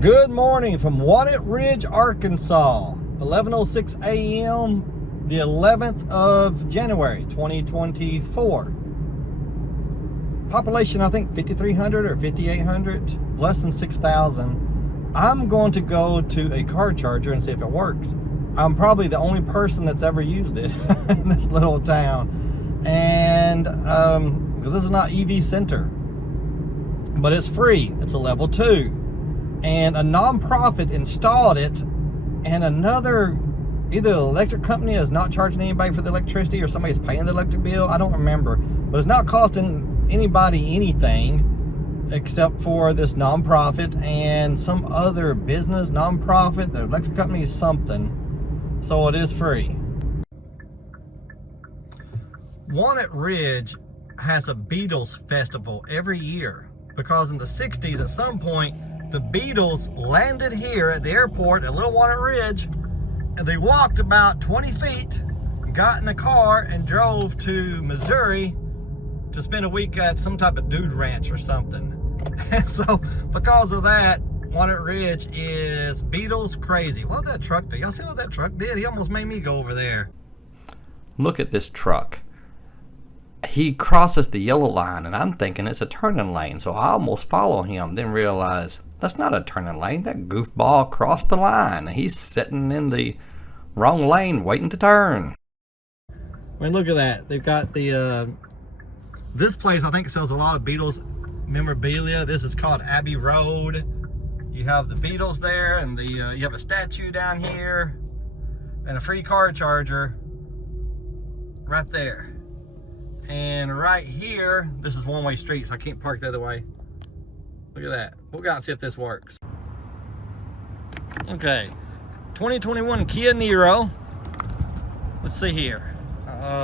Good morning from Walnut Ridge, Arkansas. 11:06 a.m. the 11th of January 2024. Population, I think 5,300 or 5,800, less than 6,000. I'm going to go to a car charger and see if it works. I'm probably the only person that's ever used it in this little town, and because this is not EV Center, but it's free. It's a level 2. And a non-profit installed it, and another, either the electric company is not charging anybody for the electricity or somebody's paying the electric bill. I don't remember, but it's not costing anybody anything except for this non-profit and some other business non-profit. The electric company is something, so it is free. Walnut Ridge has a Beatles festival every year because in the 60s at some point the Beatles landed here at the airport at Little Walnut Ridge, and they walked about 20 feet, got in a car, and drove to Missouri to spend a week at some type of dude ranch or something. And so, because of that, Walnut Ridge is Beatles crazy. What did that truck do? Y'all see what that truck did? He almost made me go over there. Look at this truck. He crosses the yellow line, and I'm thinking it's a turning lane, so I almost follow him, then realize that's not a turning lane. That goofball crossed the line. He's sitting in the wrong lane waiting to turn. I mean, look at that. They've got the this place, I think, sells a lot of Beatles memorabilia. This is called Abbey Road. You have the Beatles there, and you have a statue down here, and a free car charger right there. And right here, this is one-way street, so I can't park the other way. Look at that. We'll go out and see if this works. Okay, 2021 Kia Niro. Let's see here.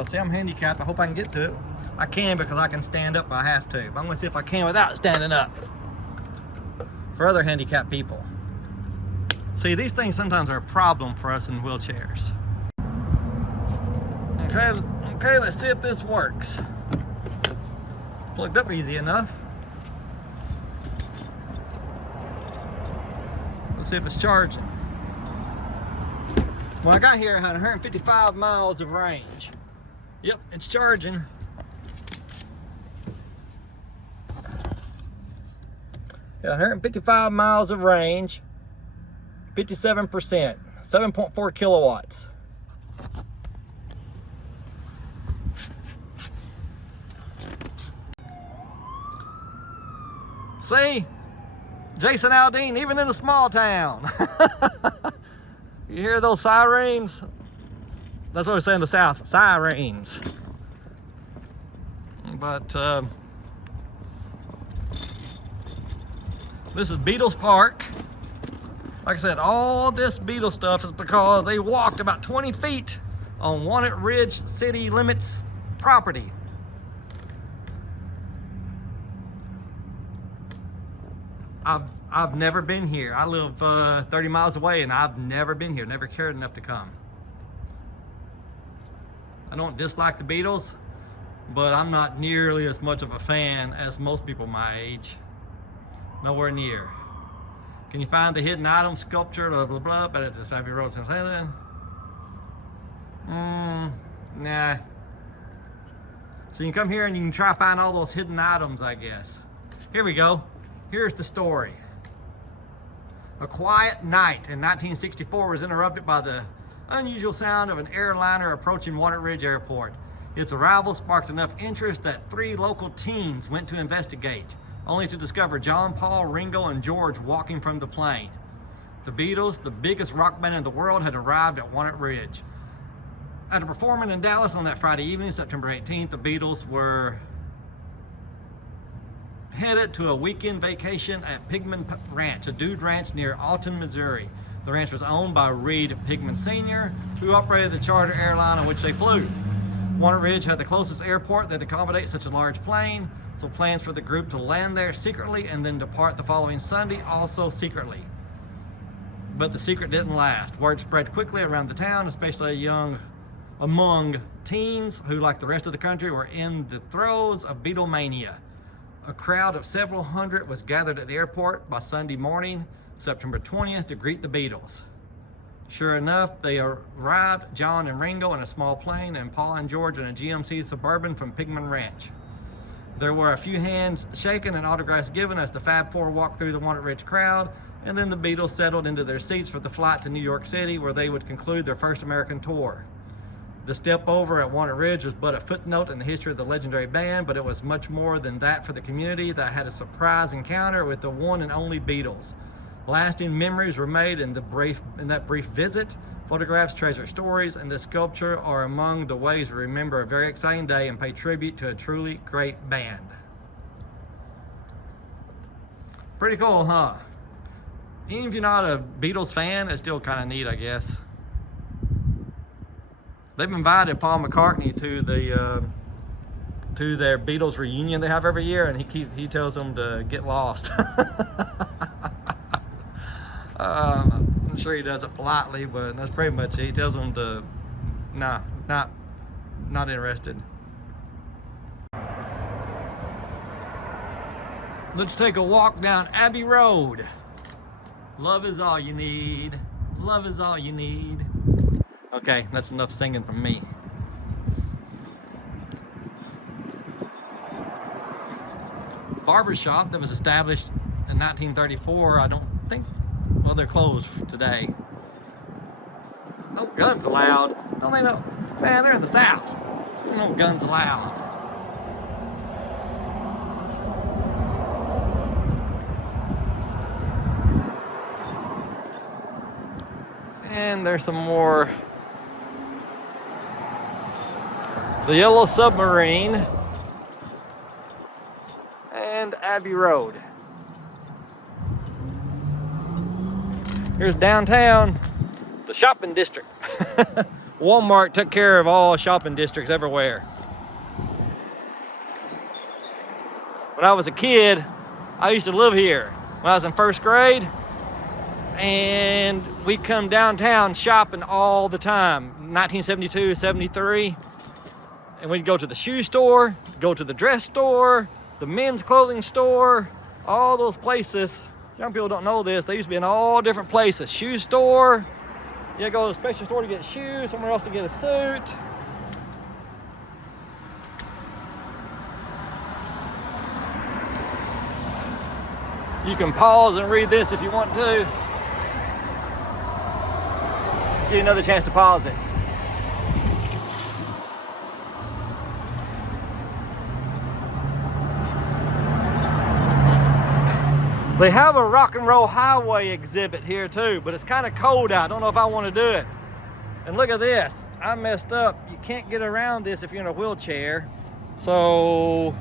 See, I'm handicapped. I hope I can get to it. I can, because I can stand up if I have to. But I'm going to see if I can without standing up for other handicapped people. See, these things sometimes are a problem for us in wheelchairs. Okay, let's see if this works. Plugged up easy enough. Let's see if it's charging. When I got here, I had 155 miles of range. Yep, it's charging. Yeah, 155 miles of range, 57%, 7.4 kilowatts. See, Jason Aldean, even in a small town. You hear those sirens? That's what we say in the South, sirens. But this is Beatles Park. Like I said, all this Beatles stuff is because they walked about 20 feet on Walnut Ridge city limits property. I've never been here. I live 30 miles away, and I've never been here, never cared enough to come. I don't dislike the Beatles, but I'm not nearly as much of a fan as most people my age. Nowhere near. Can you find the hidden item sculpture, blah, blah, blah, but at this Abbey Road, nah. So you can come here and you can try to find all those hidden items, I guess. Here we go. Here's the story. A quiet night in 1964 was interrupted by the unusual sound of an airliner approaching Walnut Ridge Airport. Its arrival sparked enough interest that 3 local teens went to investigate, only to discover John, Paul, Ringo, and George walking from the plane. The Beatles, the biggest rock band in the world, had arrived at Walnut Ridge. After performing in Dallas on that Friday evening, September 18th, the Beatles were headed to a weekend vacation at Pigman Ranch, a dude ranch near Alton, Missouri. The ranch was owned by Reed Pigman Sr., who operated the charter airline on which they flew. Walnut Ridge had the closest airport that accommodates such a large plane, so plans for the group to land there secretly and then depart the following Sunday also secretly. But the secret didn't last. Word spread quickly around the town, especially among teens who, like the rest of the country, were in the throes of Beatlemania. A crowd of several hundred was gathered at the airport by Sunday morning. September 20th, to greet the Beatles. Sure enough, they arrived, John and Ringo in a small plane, and Paul and George in a GMC Suburban from Pigman Ranch. There were a few hands shaken and autographs given as the Fab Four walked through the Walnut Ridge crowd, and then the Beatles settled into their seats for the flight to New York City, where they would conclude their first American tour. The step over at Walnut Ridge was but a footnote in the history of the legendary band, but it was much more than that for the community that had a surprise encounter with the one and only Beatles. Lasting memories were made in that brief visit. Photographs treasure stories, and the sculpture are among the ways to remember a very exciting day and pay tribute to a truly great band. Pretty cool, huh? Even if you're not a Beatles fan, it's still kind of neat, I guess. They've invited Paul McCartney to their Beatles reunion they have every year, and he tells them to get lost. I'm sure he does it politely, but that's pretty much it. He tells them to, nah, not interested. Let's take a walk down Abbey Road. Love is all you need. Love is all you need. Okay, that's enough singing from me. Barbershop that was established in 1934, I don't think, well, they're closed today. No guns allowed. Don't they know? Man, they're in the South. No guns allowed. And there's some more. The Yellow Submarine and Abbey Road. Here's downtown, the shopping district. Walmart took care of all shopping districts everywhere. When I was a kid, I used to live here. When I was in first grade, and we'd come downtown shopping all the time. 1972, 73. And we'd go to the shoe store, go to the dress store, the men's clothing store, all those places. Young people don't know this. They used to be in all different places. Shoe store, you go to a special store to get shoes, somewhere else to get a suit. You can pause and read this if you want to. Give you another chance to pause it. They have a rock and roll highway exhibit here too, but it's kind of cold out. I don't know if I want to do it. And look at this. I messed up. You can't get around this if you're in a wheelchair. So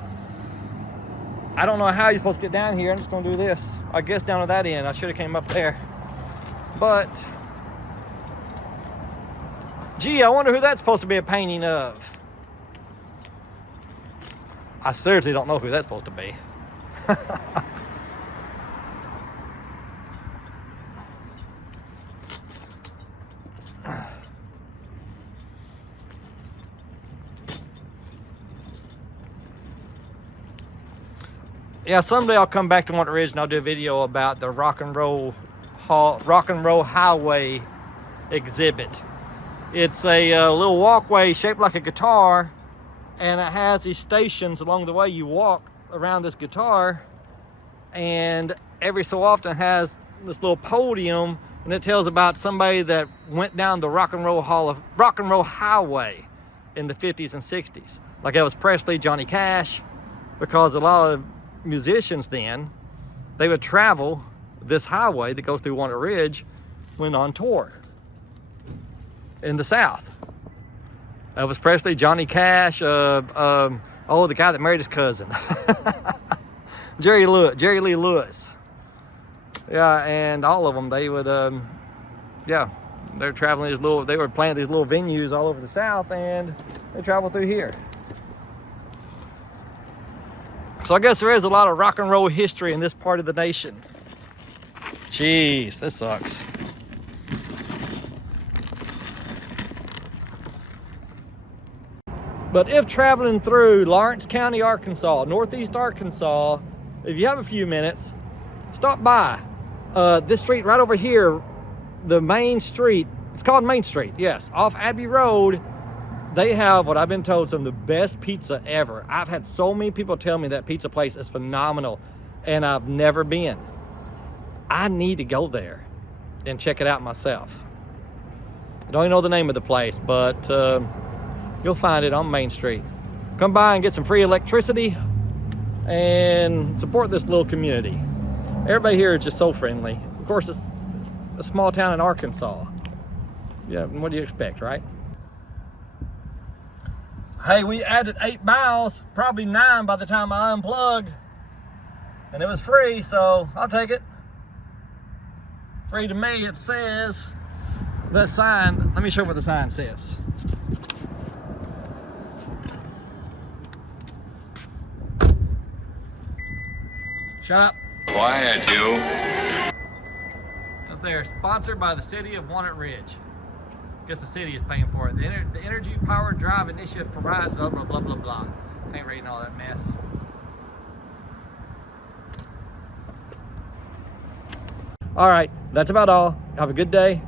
I don't know how you're supposed to get down here. I'm just going to do this. I guess down to that end. I should have came up there. But gee, I wonder who that's supposed to be a painting of. I seriously don't know who that's supposed to be. Yeah, someday I'll come back to Walnut Ridge and I'll do a video about the rock and roll highway exhibit. It's a little walkway shaped like a guitar, and it has these stations along the way. You walk around this guitar, and every so often has this little podium, and it tells about somebody that went down the rock and roll highway in the 50s and 60s. Like Elvis Presley, Johnny Cash, because a lot of musicians then, they would travel this highway that goes through Walnut Ridge when on tour in the South. Elvis Presley, Johnny Cash, the guy that married his cousin. Jerry Lee Lewis. Yeah, and all of them, they would, they're traveling they were playing these little venues all over the South, and they travel through here. So I guess there is a lot of rock and roll history in this part of the nation. Jeez, this sucks. But if traveling through Lawrence County, Arkansas, northeast Arkansas, if you have a few minutes, stop by. This street right over here, the main street, it's called Main Street, yes, off Abbey Road, they have what I've been told some of the best pizza ever. I've had so many people tell me that pizza place is phenomenal, and I've never been. I need to go there and check it out myself. I don't even know the name of the place, but you'll find it on Main Street. Come by and get some free electricity and support this little community. Everybody here is just so friendly. Of course, it's a small town in Arkansas. Yeah, what do you expect, right? Hey, we added 8 miles, probably 9 by the time I unplug. And it was free, so I'll take it. Free to me, it says. That sign, let me show you what the sign says. Shut up. Quiet, you. Up there, sponsored by the city of Walnut Ridge. Guess the city is paying for it. The Energy Powered Drive Initiative provides blah, blah, blah, blah, blah. I ain't reading all that mess. All right, that's about all. Have a good day.